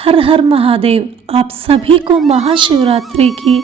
हर हर महादेव। आप सभी को महाशिवरात्रि की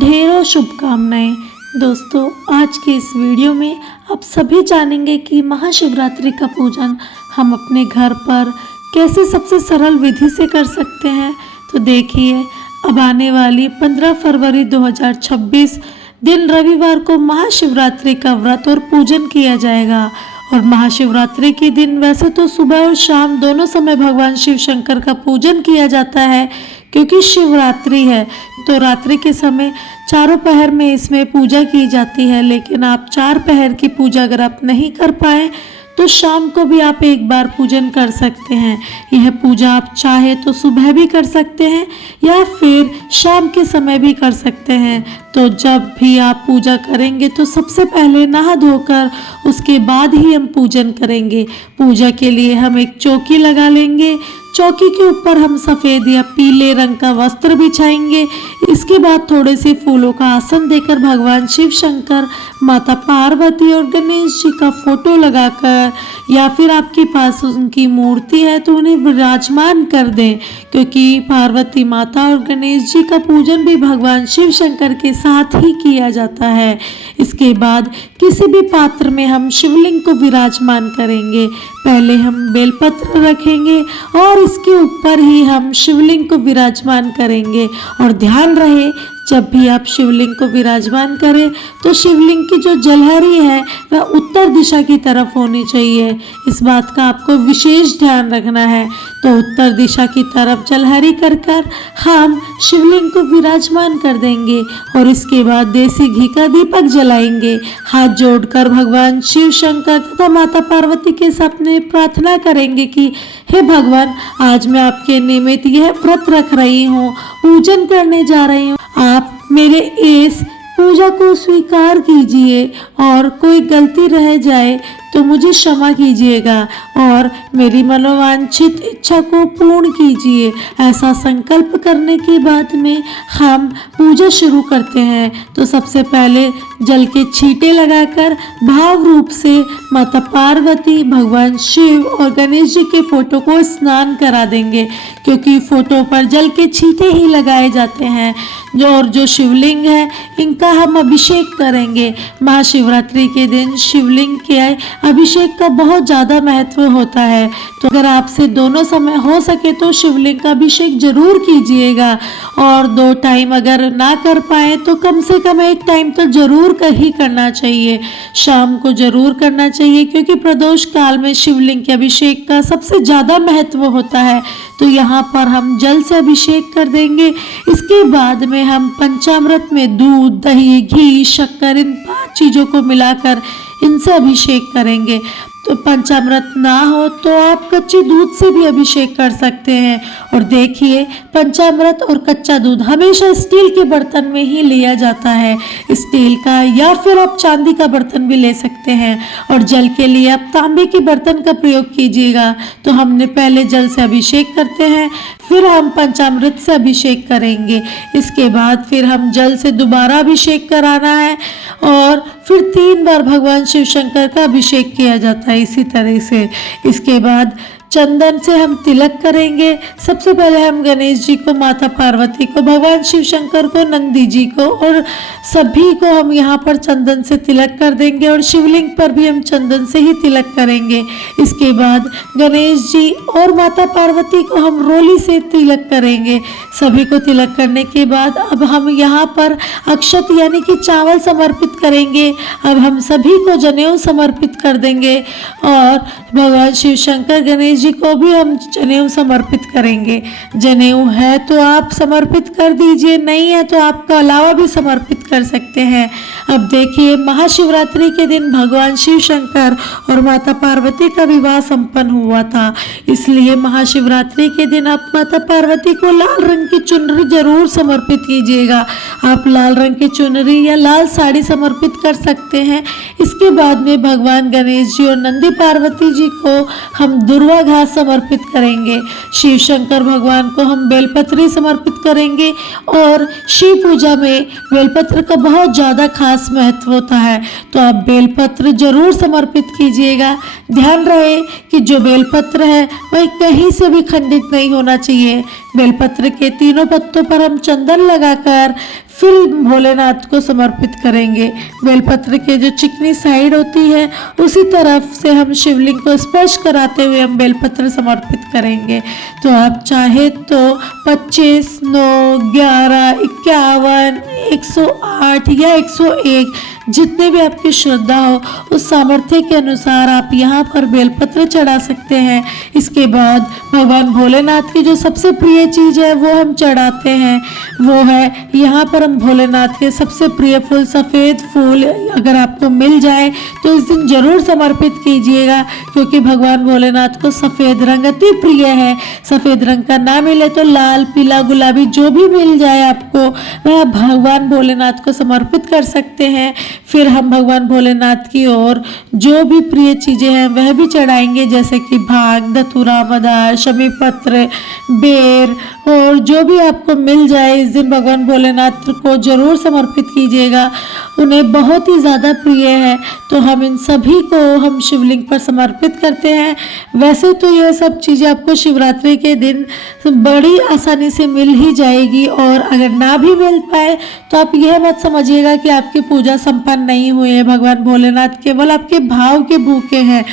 ढेरों शुभकामनाएं। दोस्तों, आज के इस वीडियो में आप सभी जानेंगे कि महाशिवरात्रि का पूजन हम अपने घर पर कैसे सबसे सरल विधि से कर सकते हैं। तो देखिए, अब आने वाली 15 फरवरी 2026 दिन रविवार को महाशिवरात्रि का व्रत और पूजन किया जाएगा। और महाशिवरात्रि के दिन वैसे तो सुबह और शाम दोनों समय भगवान शिव शंकर का पूजन किया जाता है, क्योंकि शिवरात्रि है तो रात्रि के समय चारों पहर में इसमें पूजा की जाती है। लेकिन आप 4 पहर की पूजा अगर आप नहीं कर पाए तो शाम को भी आप एक बार पूजन कर सकते हैं। यह पूजा आप चाहे तो सुबह भी कर सकते हैं या फिर शाम के समय भी कर सकते हैं। तो जब भी आप पूजा करेंगे तो सबसे पहले नहा धोकर उसके बाद ही हम पूजन करेंगे। पूजा के लिए हम एक चौकी लगा लेंगे। चौकी के ऊपर हम सफ़ेद या पीले रंग का वस्त्र बिछाएंगे। इसके बाद थोड़े से फूलों का आसन देकर भगवान शिव शंकर, माता पार्वती और गणेश जी का फोटो लगाकर या फिर आपके पास उनकी मूर्ति है तो उन्हें विराजमान कर दें, क्योंकि पार्वती माता और गणेश जी का पूजन भी भगवान शिव शंकर के साथ ही किया जाता है। इसके बाद किसी भी पात्र में हम शिवलिंग को विराजमान करेंगे। पहले हम बेलपत्र रखेंगे और इसके ऊपर ही हम शिवलिंग को विराजमान करेंगे। और ध्यान रहे, जब भी आप शिवलिंग को विराजमान करें तो शिवलिंग की जो जलहरी है वह उत्तर दिशा की तरफ होनी चाहिए। इस बात का आपको विशेष ध्यान रखना है। तो उत्तर दिशा की तरफ जलहरी कर हम शिवलिंग को विराजमान कर देंगे और इसके बाद देसी घी का दीपक जलाएंगे। हाथ जोड़कर भगवान शिव शंकर तथा माता पार्वती के सामने प्रार्थना करेंगे कि हे भगवान, आज मैं आपके निमित्त यह व्रत रख रही हूँ, पूजन करने जा रही हूँ। आप मेरे इस पूजा को स्वीकार कीजिए और कोई गलती रह जाए तो मुझे क्षमा कीजिएगा और मेरी मनोवांछित इच्छा को पूर्ण कीजिए। ऐसा संकल्प करने के बाद में हम पूजा शुरू करते हैं। तो सबसे पहले जल के छींटे लगाकर भाव रूप से माता पार्वती, भगवान शिव और गणेश जी के फोटो को स्नान करा देंगे, क्योंकि फोटो पर जल के छींटे ही लगाए जाते हैं। जो शिवलिंग है इनका हम अभिषेक करेंगे। महाशिवरात्रि के दिन शिवलिंग के अभिषेक का बहुत ज़्यादा महत्व होता है। तो अगर आपसे दोनों समय हो सके तो शिवलिंग का अभिषेक जरूर कीजिएगा। और 2 टाइम अगर ना कर पाए तो कम से कम 1 टाइम तो जरूर ही करना चाहिए। शाम को जरूर करना चाहिए, क्योंकि प्रदोष काल में शिवलिंग के अभिषेक का सबसे ज़्यादा महत्व होता है। तो यहाँ पर हम जल से अभिषेक कर देंगे। इसके बाद में हम पंचामृत में दूध, दही, घी, शक्कर, इन 5 चीज़ों को मिलाकर इनसे अभिषेक करेंगे। तो पंचामृत ना हो तो आप कच्चे दूध से भी अभिषेक कर सकते हैं। और देखिए, पंचामृत और कच्चा दूध हमेशा स्टील के बर्तन में ही लिया जाता है। स्टील का या फिर आप चांदी का बर्तन भी ले सकते हैं। और जल के लिए आप तांबे के बर्तन का प्रयोग कीजिएगा। तो हमने पहले जल से अभिषेक करते हैं, फिर हम पंचामृत से अभिषेक करेंगे। इसके बाद फिर हम जल से दोबारा अभिषेक कराना है और फिर 3 बार भगवान शिव शंकर का अभिषेक किया जाता है इसी तरह से। इसके बाद चंदन से हम तिलक करेंगे। सबसे पहले हम गणेश जी को, माता पार्वती को, भगवान शिव शंकर को, नंदी जी को और सभी को हम यहाँ पर चंदन से तिलक कर देंगे। और शिवलिंग पर भी हम चंदन से ही तिलक करेंगे। इसके बाद गणेश जी और माता पार्वती को हम रोली से तिलक करेंगे। सभी को तिलक करने के बाद अब हम यहाँ पर अक्षत यानी कि चावल समर्पित करेंगे। अब हम सभी को जनेऊ समर्पित कर देंगे और भगवान शिव शंकर, गणेश जी को भी हम जनेऊ समर्पित करेंगे। जनेऊ है तो आप समर्पित कर दीजिए, नहीं है तो आपका अलावा भी समर्पित कर सकते हैं। अब देखिए, महाशिवरात्रि के दिन भगवान शिव शंकर और माता पार्वती का विवाह संपन्न हुआ था। इसलिए महाशिवरात्रि के दिन आप माता पार्वती को लाल रंग की चुनरी जरूर समर्पित कीजिएगा। आप लाल रंग की चुनरी या लाल साड़ी समर्पित कर सकते हैं। इसके बाद में भगवान गणेश जी और नंदी पार्वती जी को हम दुर्वा घास समर्पित करेंगे। शिव शंकर भगवान को हम बेलपत्र समर्पित करेंगे। और शिव पूजा में बेलपत्र का बहुत ज़्यादा खास महत्व होता है, तो आप बेलपत्र जरूर समर्पित कीजिएगा। ध्यान रहे कि जो बेलपत्र है वह कहीं से भी खंडित नहीं होना चाहिए। बेलपत्र के तीनों पत्तों पर हम चंदन लगाकर फिर भोलेनाथ को समर्पित करेंगे। बेलपत्र के जो चिकनी साइड होती है उसी तरफ से हम शिवलिंग को स्पर्श कराते हुए हम बेलपत्र समर्पित करेंगे। तो आप चाहे तो 25, 9, 11, 51, 108 या 101 जितने भी आपकी श्रद्धा हो उस सामर्थ्य के अनुसार आप यहाँ पर बेलपत्र चढ़ा सकते हैं। इसके बाद भगवान भोलेनाथ की जो सबसे प्रिय चीज़ है वो हम चढ़ाते हैं, वो है यहाँ पर हम भोलेनाथ के सबसे प्रिय फूल सफ़ेद फूल अगर आपको मिल जाए तो इस दिन जरूर समर्पित कीजिएगा, क्योंकि भगवान भोलेनाथ को सफ़ेद रंग अति प्रिय है। सफ़ेद रंग का ना मिले तो लाल, पीला, गुलाबी जो भी मिल जाए आपको वह भगवान भोलेनाथ को समर्पित कर सकते हैं। फिर हम भगवान भोलेनाथ की ओर जो भी प्रिय चीज़ें हैं वह भी चढ़ाएंगे, जैसे कि भांग, धतूरा, मदार, शमी पत्र, बेर और जो भी आपको मिल जाए इस दिन भगवान भोलेनाथ को जरूर समर्पित कीजिएगा। उन्हें बहुत ही ज़्यादा प्रिय है, तो हम इन सभी को हम शिवलिंग पर समर्पित करते हैं। वैसे तो यह सब चीज़ें आपको शिवरात्रि के दिन बड़ी आसानी से मिल ही जाएगी, और अगर ना भी मिल पाए तो आप यह मत समझिएगा कि आपकी पूजा संपन्न नहीं हुई है। भगवान भोलेनाथ केवल आपके भाव के भूखे हैं।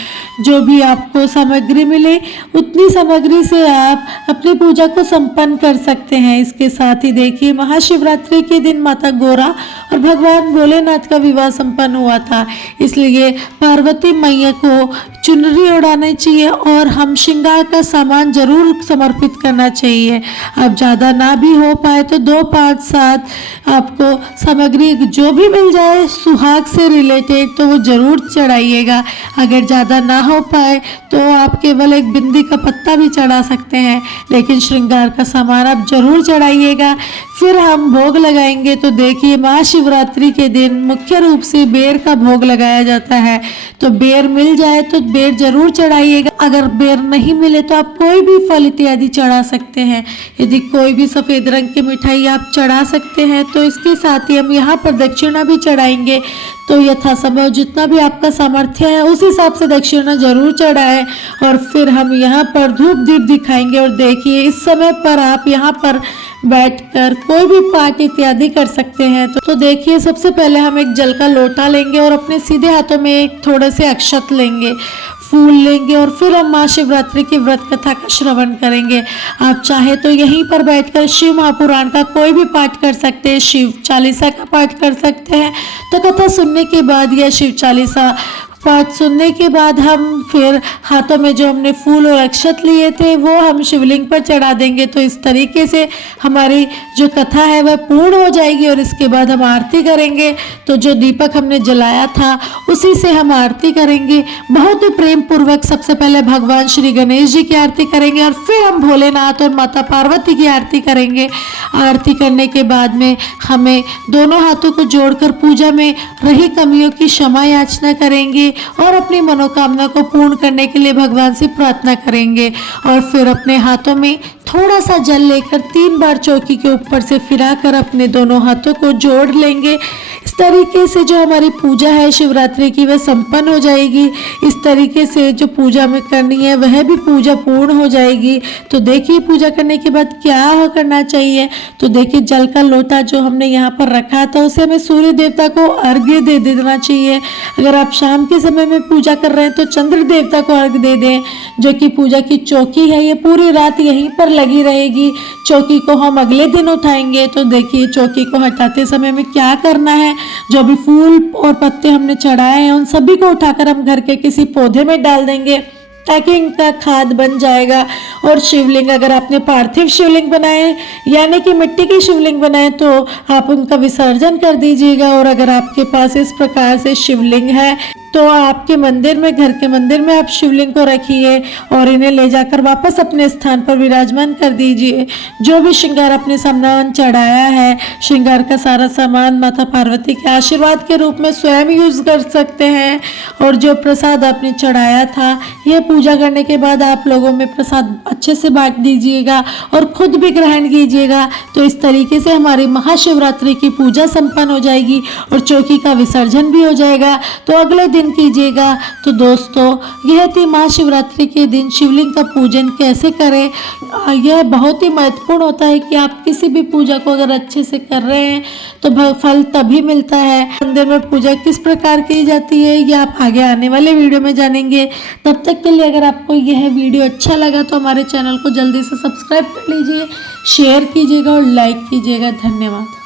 जो भी आपको सामग्री मिले उतनी सामग्री से आप अपनी पूजा को संपन्न कर सकते हैं। इसके साथ ही देखिए, महाशिवरात्रि के दिन माता गौरा और भगवान भोलेनाथ का विवाह संपन्न हुआ था, इसलिए पार्वती मैया को चुनरी उड़ानी चाहिए और हम श्रृंगार का सामान जरूर समर्पित करना चाहिए। अब ज़्यादा ना भी हो पाए तो 2, 5, 7 आपको सामग्री जो भी मिल जाए सुहाग से रिलेटेड तो वो जरूर चढ़ाइएगा। अगर ज़्यादा ना हो पाए तो आप केवल एक बिंदी का पत्ता भी चढ़ा सकते हैं, लेकिन श्रृंगार का सामान आप जरूर चढ़ाइएगा। फिर हम भोग लगाएंगे। तो देखिए, महाशिवरात्रि के दिन मुख्य रूप से बेर का भोग लगाया जाता है, तो बेर मिल जाए तो बेर जरूर चढ़ाइएगा। अगर बेर नहीं मिले तो आप कोई भी फल इत्यादि चढ़ा सकते हैं। यदि कोई भी सफ़ेद रंग की मिठाई आप चढ़ा सकते हैं, तो इसके साथ ही हम यहाँ पर दक्षिणा भी चढ़ाएंगे। तो यथासंभव जितना भी आपका सामर्थ्य है उस हिसाब से दक्षिणा जरूर चढ़ाएं। और फिर हम यहाँ पर धूप दीप दिखाएंगे। और देखिए, इस समय पर आप यहाँ पर बैठकर कोई भी पाठ इत्यादि कर सकते हैं। तो देखिए, सबसे पहले हम एक जल का लोटा लेंगे और अपने सीधे हाथों में एक थोड़े से अक्षत लेंगे, फूल लेंगे, और फिर हम महाशिवरात्रि की व्रत कथा का श्रवण करेंगे। आप चाहे तो यहीं पर बैठकर शिव महापुराण का कोई भी पाठ कर सकते हैं, शिव चालीसा का पाठ कर सकते हैं। तो कथा सुनने के बाद या शिव चालीसा पाठ सुनने के बाद हम फिर हाथों में जो हमने फूल और अक्षत लिए थे वो हम शिवलिंग पर चढ़ा देंगे। तो इस तरीके से हमारी जो कथा है वह पूर्ण हो जाएगी। और इसके बाद हम आरती करेंगे। तो जो दीपक हमने जलाया था उसी से हम आरती करेंगे। बहुत ही प्रेम पूर्वक सबसे पहले भगवान श्री गणेश जी की आरती करेंगे और फिर हम भोलेनाथ और माता पार्वती की आरती करेंगे। आरती करने के बाद में हमें दोनों हाथों को जोड़कर पूजा में रही कमियों की क्षमा याचना करेंगे और अपनी मनोकामना को पूर्ण करने के लिए भगवान से प्रार्थना करेंगे। और फिर अपने हाथों में थोड़ा सा जल लेकर 3 बार चौकी के ऊपर से फिराकर अपने दोनों हाथों को जोड़ लेंगे। इस तरीके से जो हमारी पूजा है शिवरात्रि की वह संपन्न हो जाएगी। इस तरीके से जो पूजा में करनी है वह भी पूजा पूर्ण हो जाएगी। तो देखिए, पूजा करने के बाद क्या करना चाहिए। तो देखिए, जल का लोटा जो हमने यहाँ पर रखा था उसे हमें सूर्य देवता को अर्घ्य दे देना चाहिए। अगर आप शाम के समय में पूजा कर रहे हैं तो चंद्र देवता को अर्घ्य दे दें। जो कि पूजा की चौकी है ये पूरी रात यहीं पर लगी रहेगी। चौकी को हम अगले दिन उठाएंगे। तो देखिए, चौकी को हटाते समय में क्या करना है, जो भी फूल और पत्ते हमने चढ़ाए हैं उन सभी को उठाकर हम घर के किसी पौधे में डाल देंगे, ताकि इनका खाद बन जाएगा। और शिवलिंग, अगर आपने पार्थिव शिवलिंग बनाए यानी कि मिट्टी की शिवलिंग बनाए तो आप उनका विसर्जन कर दीजिएगा। और अगर आपके पास इस प्रकार से शिवलिंग है तो आपके मंदिर में, घर के मंदिर में आप शिवलिंग को रखिए और इन्हें ले जाकर वापस अपने स्थान पर विराजमान कर दीजिए। जो भी श्रृंगार अपने सामान चढ़ाया है, श्रृंगार का सारा सामान माता पार्वती के आशीर्वाद के रूप में स्वयं यूज कर सकते हैं। और जो प्रसाद आपने चढ़ाया था यह पूजा करने के बाद आप लोगों में प्रसाद अच्छे से बांट दीजिएगा और खुद भी ग्रहण कीजिएगा। तो इस तरीके से हमारी महाशिवरात्रि की पूजा संपन्न हो जाएगी और चौकी का विसर्जन भी हो जाएगा। तो अगले दिन दिन कीजिएगा। तो दोस्तों यह थी महाशिवरात्रि के दिन शिवलिंग का पूजन कैसे करें। यह बहुत ही महत्वपूर्ण होता है कि आप किसी भी पूजा को अगर अच्छे से कर रहे हैं तो फल तभी मिलता है। मंदिर में पूजा किस प्रकार की जाती है ये आप आगे आने वाले वीडियो में जानेंगे। तब तक के लिए अगर आपको यह वीडियो अच्छा लगा तो हमारे चैनल को जल्दी से सब्सक्राइब कर लीजिए, शेयर कीजिएगा और लाइक कीजिएगा। धन्यवाद।